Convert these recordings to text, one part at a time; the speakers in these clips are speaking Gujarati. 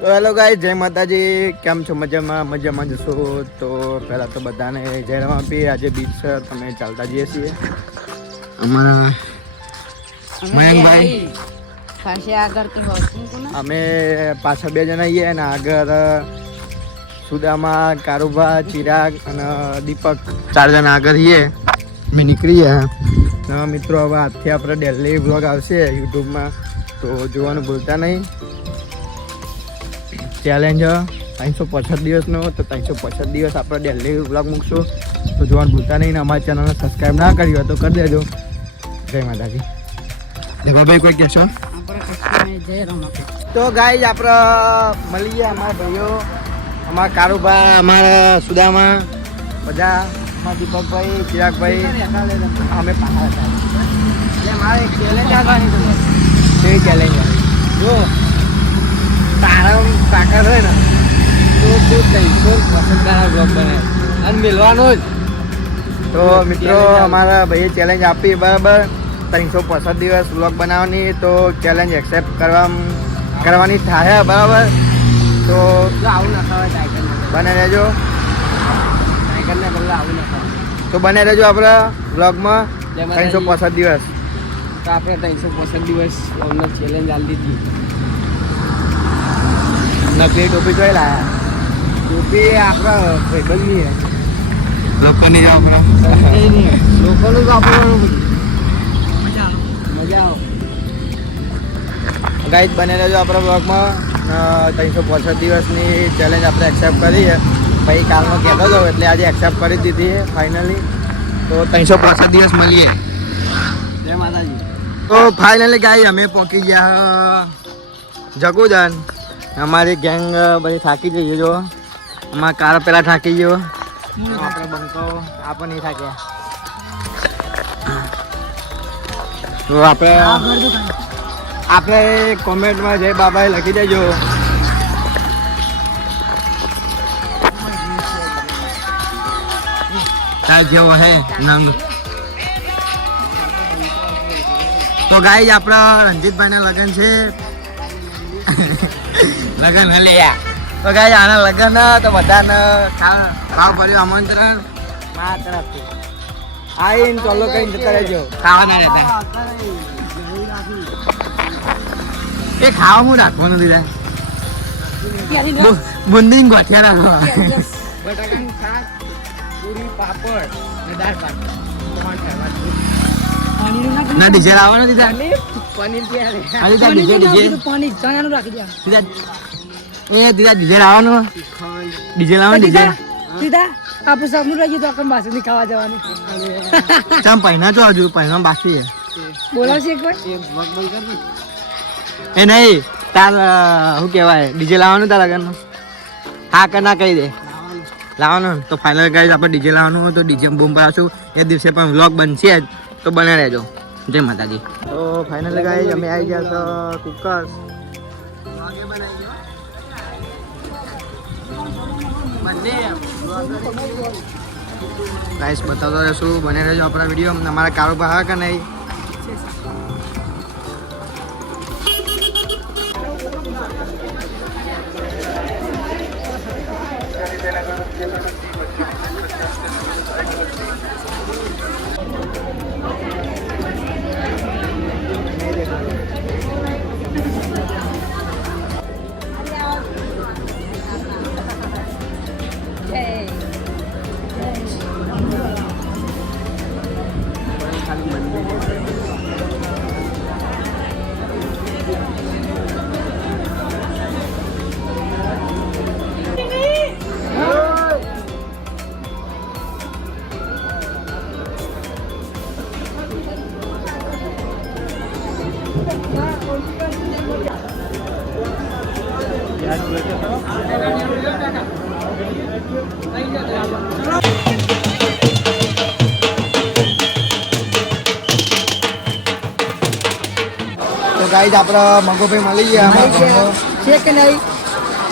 તો હેલો ગાઈસ, જય માતાજી. કેમ છો? મજામાં જશો? તો પહેલાં તો બધાને જય રામ આપીએ. આજે બીચ છે, તમે ચાલતા જઈએ છીએ. અમારા મયંકભાઈ અમે પાછા 2 જણા આવીએ અને આગળ સુદામા, કારુભા, ચિરાગ અને દીપક 4 જણા આગળ છીએ. અમે નીકળીએ મિત્રો. હવે આજથી આપણે ડેલી વ્લોગ આવશે યુટ્યુબમાં, તો જોવાનું ભૂલતા નહીં. ચેલેન્જ 365 દિવસનો, તો 365 દિવસ આપણે ડેલી વ્લોગ મૂકશું, તો જોવાનું ભૂલતા નહીં. ને અમારી ચેનલને સબસ્ક્રાઈબ ના કરી હોય તો કરી દેજો. જય માતાજી. દેવાભાઈ કોઈ કહેશો? તો ગાઈઝ આપણે મળીએ અમારા ભાઈઓ, અમારા કારુભા, અમારા સુદામા, બધા અમારા દીપકભાઈ, ચિરાગભાઈ, અમે પાછા હતા. એટલે મારે ચેલેન્જ આવવાની છે. ચેલેન્જ જો તારા તાકાત હોય ને તો તું 365 બ્લોગ બને અને મિલવાનો જ. તો મિત્રો અમારા ભાઈએ ચેલેન્જ આપી, બરાબર 365 દિવસ બ્લોગ બનાવવાની. તો ચેલેન્જ એક્સેપ્ટ કરવાની થાય, બરાબર. તો આવું ના ખવાય, બને રહેજો. તો બને રહેજો આપણા બ્લોગમાં 365 દિવસ. તો આપણે 365 દિવસ અમને ચેલેન્જ આપી દીધી. નકલી ટોપી જોઈ લાયા. ટોપી આપણા ભાઈબંધની હે, લોકોની જ આપણા લોકોનું તો આપણું મજા આવે. ગાઈસ બને રહેજો આપણા બ્લોગમાં. 365 દિવસની ચેલેન્જ આપણે એક્સેપ્ટ કરી છે. ભાઈ કાલનો કહેતો હતો એટલે આજે એક્સેપ્ટ કરી દીધી છે ફાઇનલી. તો 365 દિવસ મળીએ. જય માતાજી. તો ફાઇનલી ગાઈસ અમે પહોંચી ગયા જગુદન. અમારી ગેંગ બધી થાકી જઈએ. જો અમારા કાર પેલા થાકી ગયો, આપણે બંકો આપણે નહીં થાક્યા. તો આપણે કોમેન્ટમાં જય બાબાએ લખી દેજો. જેવો હે નંગ. તો ગાઈસ આપણા રંજીતભાઈના લગ્ન છે. લગન હલ્યા. તો ગાય આના લગન તો બધાને ખાવ પડ્યું આમંત્રણ મારા તરફથી. આવીને ચોલો કઈ જતા રહેજો, ખાવાના રહેતા. એ ખાવા હું રાખવાનું દીધા બુંદી ગોઠિયા રાખવા. બટાકાનું શાક, પૂરી, પાપડ ને દાળ ભાત. ના ડીઝલ આવવાનું દીધા. પનીર પનીર ચણાનું રાખી દે. દીધા ડીઝલ આવવાનું. ડીઝલ આવવાનું. ડીઝલ દીધા આપણે સામનું રહી ગયું તો આપણે બાસુંદી ખાવા જવાનું. ચમ પહેના છો? હજુ પહેના બાકી છે. બોલાવશે એક વાર એ નહીં તાર શું કહેવાય ડીજે લાવવાનું તાર લગનનું. હા કે ના કહી દે લાવવાનું. તો ફાઇનલ ગાઈસ આપણે ડીજે લાવવાનું હોય તો ડીજે બૂમ પાડશું. એ દિવસે પણ વ્લોગ બનશે જ, તો બને રહેજો. જય માતાજી. તો ફાઇનલી ગાઈસ અમે આવી ગયા તો કુકર ગાઈસ બતાવતો રહેશું. બને રહેજો આપણા વિડીયો. અમારા કારોબાર હા કે નહીં. તો ગાઈસ આપણા મંગોભાઈ મળી ગયા છે કે નહીં?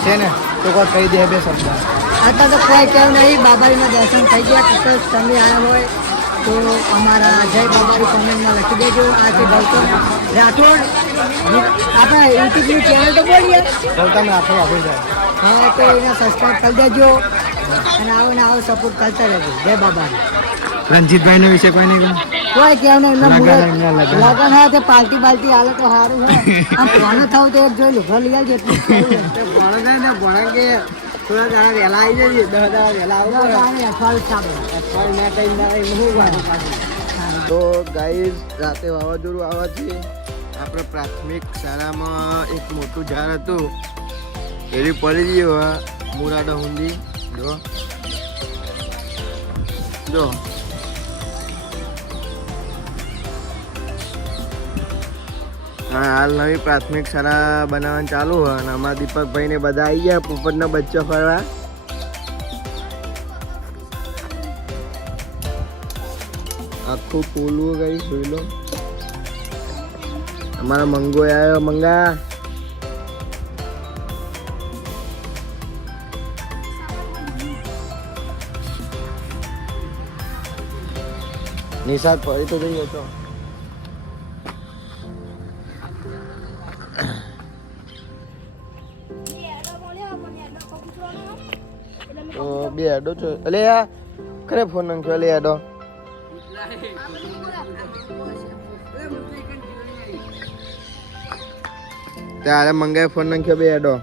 છે ને તો કોઈ કહી દે 2 શબ્દ. आता तो कोई क्यों नहीं, बाबा में दर्शन થઈ ગયા. તમે આયા હોય તો અમારા જય બાબાની કોમેન્ટમાં લખી દેજો. આ છે ગૌતમ રાઠોડ. આપણા યુટ્યુબની ચેનલ તો બોલીએ ગૌતમ રાઠોડ આપી જાય. હા, તો એને સબસ્ક્રાઈબ કરી દેજો અને આવો ને આવો સપોર્ટ કરતા રહેજો. જય બાબાને. રણજીતભાઈના વિશે કોઈ નહીં કહું. કોઈ કેવું નહીં. લગન. લગન હોય તો પાર્ટી હાલે તો સારું હોય. આમ ભણો થવું તો એક જોઈ લો ઘર લઈ આવજો એટલું જ થયું. ભણો થાય ને ભણા કે થોડા દાડા વહેલા આવી જઈએ 10 દાડા વહેલા આવું તો ગાઈઝ રાતે વાવાઝોડું આવવાથી આપણે પ્રાથમિક શાળામાં એક મોટું ઝાડ હતું એવી પડી ગયું મુરાદો હુંદી જો હા હાલ નવી પ્રાથમિક શાળા બનાવવાનું ચાલુ હોય અને અમારા દીપકભાઈ ને બધા આવી ગયા પોપટના બચ્ચો ફરવા. આખું ફૂલવું કરી જોઈ લો. અમારો મંગો આવ્યો. મંગા નિશાળ પડી તો જઈએ તો બે એડો છો અલે આ ખરે ફોન નાખ્યો અલે એડો ત્યારે મંગાય ફોન નાખ્યો બે એડો